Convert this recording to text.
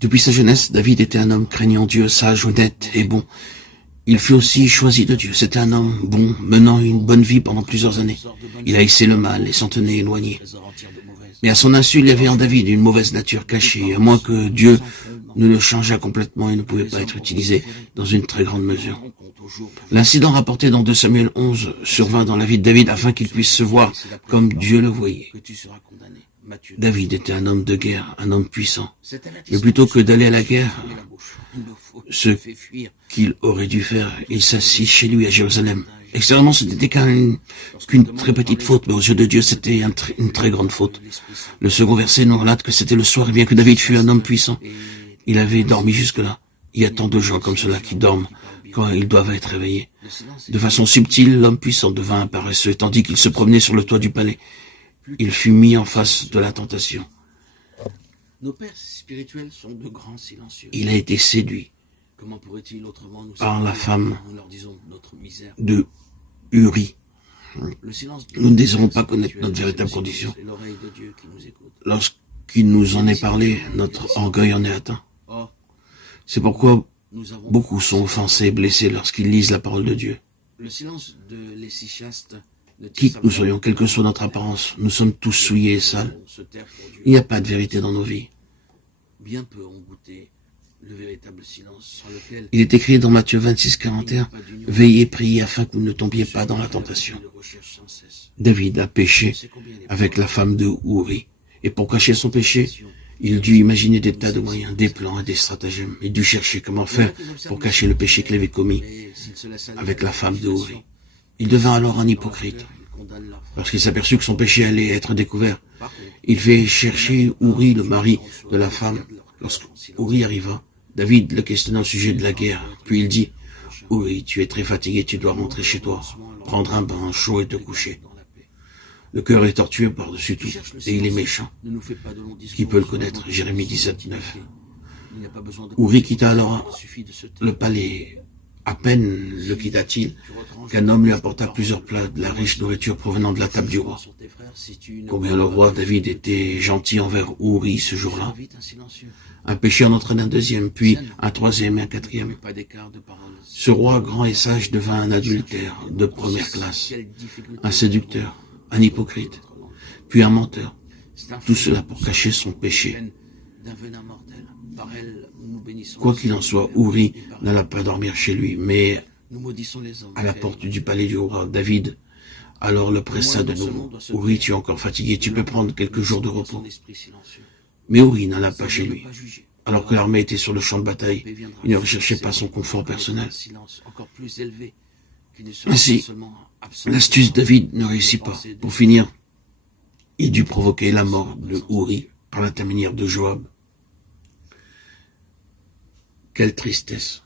Depuis sa jeunesse, David était un homme craignant Dieu, sage, honnête et bon. Il fut aussi choisi de Dieu. C'était un homme bon, menant une bonne vie pendant plusieurs années. Il haïssait le mal et s'en tenait éloigné. Mais à son insu, il y avait en David une mauvaise nature cachée, à moins que Dieu ne le changeât complètement et ne pouvait pas être utilisé dans une très grande mesure. L'incident rapporté dans 2 Samuel 11 survint dans la vie de David afin qu'il puisse se voir comme Dieu le voyait. David était un homme de guerre, un homme puissant. Mais plutôt que d'aller à la guerre, ce qu'il aurait dû faire, il s'assit chez lui à Jérusalem. Extérieurement, ce n'était qu'une très petite faute, mais aux yeux de Dieu, c'était une très grande faute. Le second verset nous relate que c'était le soir, et bien que David fût un homme puissant, il avait dormi jusque-là. Il y a tant de gens comme cela qui dorment quand ils doivent être réveillés. De façon subtile, l'homme puissant devint paresseux, tandis qu'il se promenait sur le toit du palais. Il fut mis en face de la tentation. Nos pères spirituels sont de grands silencieux. Il a été séduit Comment pourrait-il autrement nous par la femme nous leur disons notre misère. de Uri. Le silence de Nous ne désirons pas nos pères connaître spirituels, notre véritable c'est condition. c'est l'oreille de Dieu qui nous écoute. Lorsqu'il nous en est parlé, notre orgueil en est atteint. Or, C'est pourquoi nous avons beaucoup sont offensés et blessés lorsqu'ils lisent la parole de Dieu. le silence de l'Essichaste ne Qui que nous soyons, quelle que soit notre apparence, nous sommes tous souillés et sales. se taire pour Dieu. Il n'y a pas de vérité dans nos vies. Bien peu ont goûté le véritable silence sans lequel Il est écrit dans Matthieu 26, 41, « Veillez, priez afin que vous ne tombiez pas dans la tentation. » David a péché avec la femme de Uri. Et pour cacher son péché, il dut imaginer des tas de moyens, des plans et des stratagèmes. Il dut chercher comment faire pour cacher le péché qu'il avait commis avec la femme de Uri. Il devint alors un hypocrite. Lorsqu'il s'aperçut que son péché allait être découvert, il fait chercher Uri, le mari de la femme. Lorsque Uri arriva, David le questionna au sujet de la guerre. Puis il dit, « Uri, tu es très fatigué, tu dois rentrer chez toi, prendre un bain chaud et te coucher. » Le cœur est tortueux par-dessus tout, et il est méchant. Qui peut le connaître? Jérémie 17, 9. Uri quitta alors le palais. À peine le quitta-t-il qu'un homme lui apporta plusieurs plats de la riche nourriture provenant de la table du roi. Combien le roi David était gentil envers Uri ce jour-là. Un péché en entraîne un deuxième, puis un troisième et un quatrième. Ce roi grand et sage devint un adultère de première classe, un séducteur, un hypocrite, puis un menteur. Tout cela pour cacher son péché. Quoi qu'il en soit, Uri n'alla pas dormir chez lui, mais à la porte du palais du roi. David alors le pressa de nouveau. « Uri, tu es encore fatigué, tu peux prendre quelques jours de repos. » Mais Uri n'alla pas chez lui. Alors que l'armée était sur le champ de bataille, il ne recherchait pas son confort personnel. Ainsi, l'astuce de David ne réussit pas. Pour finir, il dut provoquer la mort de Uri par l'intermédiaire de Joab. Quelle tristesse!